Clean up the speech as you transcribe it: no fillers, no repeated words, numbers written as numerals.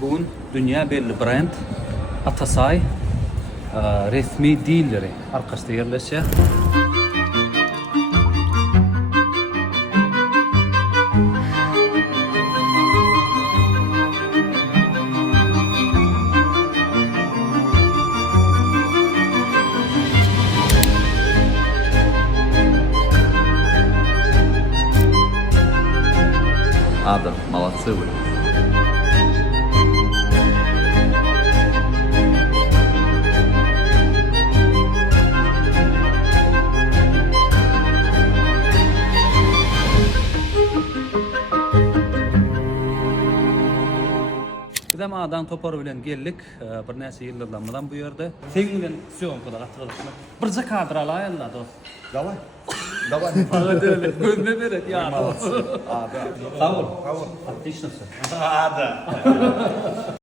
Bugün dünya belli brand Atasay resmi dealeri arkasında yerleşiyor. Adam, молодцы вы. Bizim adam topar bilen geldik. Bir nesi yıllardan bu yerde. Senin bilen syomkada katıldık. Bir kadr alayla dost. Давай. Давай. Hadi öyle. Gönlüne beret ya. Молодцы. А, да. Sağ ol. Савол. Отлично все. А, да.